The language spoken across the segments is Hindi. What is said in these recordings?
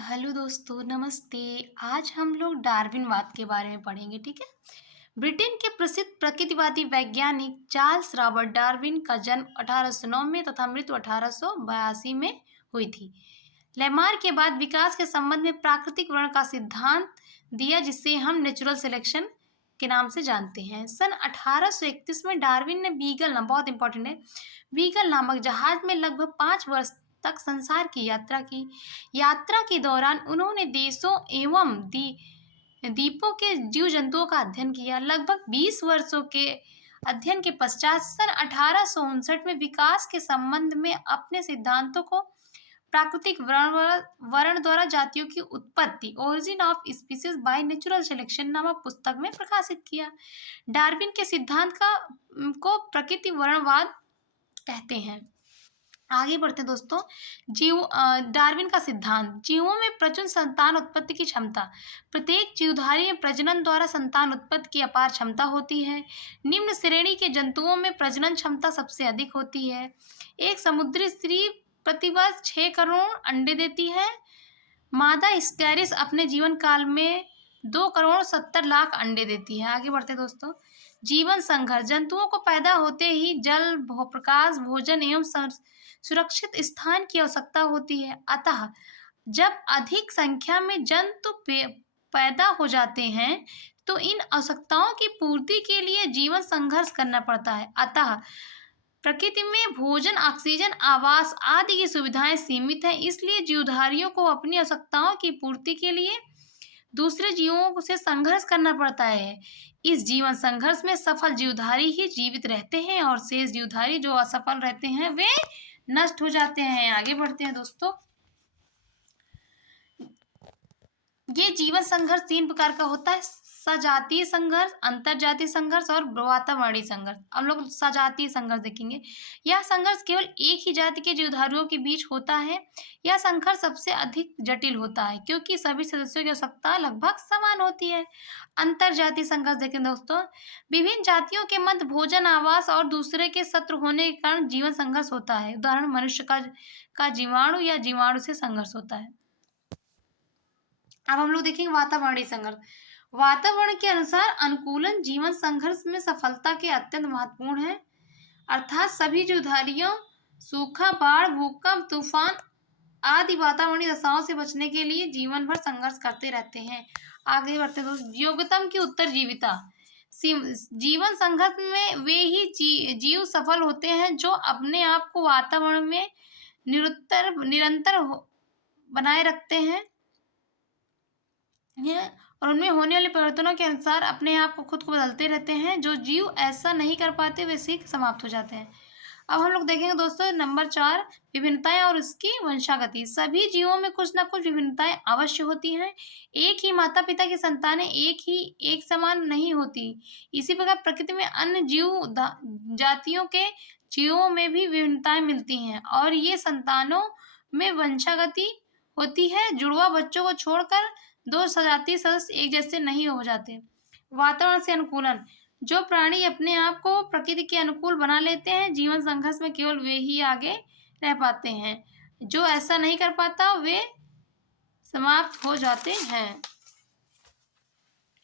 हेलो दोस्तों, नमस्ते। आज हम लोग डार्विनवाद के बारे में पढ़ेंगे, ठीक है। ब्रिटेन के प्रसिद्ध प्रकृतिवादी वैज्ञानिक चार्ल्स रॉबर्ट डार्विन का जन्म 1809 में तथा मृत्यु 1882 में हुई थी। लेमार के बाद विकास के संबंध में प्राकृतिक वर्ण का सिद्धांत दिया, जिसे हम नेचुरल सिलेक्शन के नाम से जानते हैं। सन 1831 में डार्विन ने बीगल नाम बहुत इंपॉर्टेंट है बीगल नामक जहाज में लगभग 5 वर्ष तक संसार की यात्रा की। यात्रा के दौरान उन्होंने देशों एवं द्वीपों के जीव जंतुओं का अध्ययन किया। लगभग 20 वर्षों के अध्ययन के पश्चात सन 1859 में विकास के संबंध में अपने सिद्धांतों को प्राकृतिक वर्ण द्वारा जातियों की उत्पत्ति origin of species by natural selection नामक पुस्तक में प्रकाशित किया। डार्विन के सिद्धांत को प्रकृति वर्णवाद कहते हैं। आगे बढ़ते हैं दोस्तों। डार्विन का सिद्धांत। जीवों में प्रचुर संतान उत्पत्ति की क्षमता। प्रत्येक जीवधारी में प्रजनन द्वारा संतान उत्पत्ति की अपार क्षमता होती है। निम्न श्रेणी के जंतुओं में प्रजनन क्षमता सबसे अधिक होती है। एक समुद्री स्त्री प्रतिवर्ष 6 करोड़ अंडे देती है। मादा स्कैरिस अपने जीवन काल में 2 करोड़ 70 लाख अंडे देती है। आगे बढ़ते हैं दोस्तों। जीवन संघर्ष। जंतुओं को पैदा होते ही जल, प्रकाश, भोजन एवं सुरक्षित स्थान की आवश्यकता होती है। अतः जब अधिक संख्या में जंतु पैदा हो जाते हैं तो इन आवश्यकताओं की पूर्ति के लिए जीवन संघर्ष करना पड़ता है। अतः प्रकृति में भोजन, ऑक्सीजन, आवास आदि की सुविधाएं सीमित हैं, इसलिए जीवधारियों को अपनी आवश्यकताओं की पूर्ति के लिए दूसरे जीवों से संघर्ष करना पड़ता है। इस जीवन संघर्ष में सफल जीवधारी ही जीवित रहते हैं और शेष जीवधारी जो असफल रहते हैं वे नष्ट हो जाते हैं। आगे बढ़ते हैं दोस्तों। ये जीवन संघर्ष 3 प्रकार का होता है: सजातीय संघर्ष, अंतरजातीय संघर्ष और वातावरणीय संघर्ष। हम लोग सजातीय संघर्ष देखेंगे। यह संघर्ष केवल एक ही जाति के जीवधारियों के बीच होता है। यह संघर्ष सबसे अधिक जटिल होता है क्योंकि सभी सदस्यों की आवश्यकता लगभग समान होती है। अंतरजातीय संघर्ष देखें दोस्तों। विभिन्न जातियों के मध्य भोजन, आवास और दूसरे के शत्रु होने के कारण जीवन संघर्ष होता है। उदाहरण मनुष्य का जीवाणु या जीवाणु से संघर्ष होता है। अब हम लोग देखेंगे वातावरणीय संघर्ष। वातावरण के अनुसार अनुकूलन जीवन संघर्ष में सफलता के अत्यंत महत्वपूर्ण है। अर्थात सभी जीवधारियों सूखा, बाढ़, भूकंप, तूफान आदि वातावरणीय दशाओं से बचने के लिए जीवन भर संघर्ष करते रहते हैं। आगे बढ़ते दोस्तों। योग्यतम की उत्तरजीविता। जीवन संघर्ष में वे ही जीव सफल होते हैं जो अपने आप को वातावरण में निरंतर बनाए रखते हैं और उनमें होने वाले परिवर्तनों के अनुसार अपने आप को खुद को बदलते रहते हैं। जो जीव ऐसा नहीं कर पाते वे शीघ्र समाप्त हो जाते हैं। अब हम लोग देखेंगे दोस्तों नंबर 4, विभिन्नताएं और उसकी वंशागति। सभी जीवों में कुछ न कुछ विभिन्नताएं अवश्य होती हैं। एक ही माता पिता की संतानें एक समान नहीं होती। इसी प्रकार प्रकृति में अन्य जीव जातियों के जीवों में भी विभिन्नताएं मिलती हैं और ये संतानों में वंशागति होती है। जुड़वा बच्चों को छोड़कर 2 सजातीय सदस्य एक जैसे नहीं हो जाते। वातावरण से अनुकूलन। जो प्राणी अपने आप को प्रकृति के अनुकूल बना लेते हैं, जीवन संघर्ष में केवल वे ही आगे रह पाते हैं। जो ऐसा नहीं कर पाता वे समाप्त हो जाते हैं।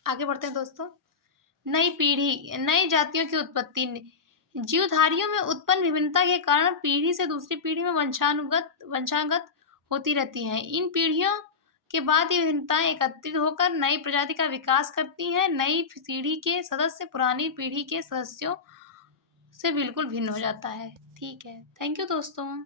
आगे बढ़ते हैं दोस्तों। नई पीढ़ी, नई जातियों की उत्पत्ति। जीवधारियों में उत्पन्न विभिन्नता के कारण पीढ़ी से दूसरी पीढ़ी में वंशागत होती रहती हैं। इन पीढ़ियों के बाद ये विभिन्नताएं एकत्रित होकर नई प्रजाति का विकास करती हैं। नई पीढ़ी के सदस्य पुरानी पीढ़ी के सदस्यों से बिल्कुल भिन्न हो जाता है। ठीक है, थैंक यू दोस्तों।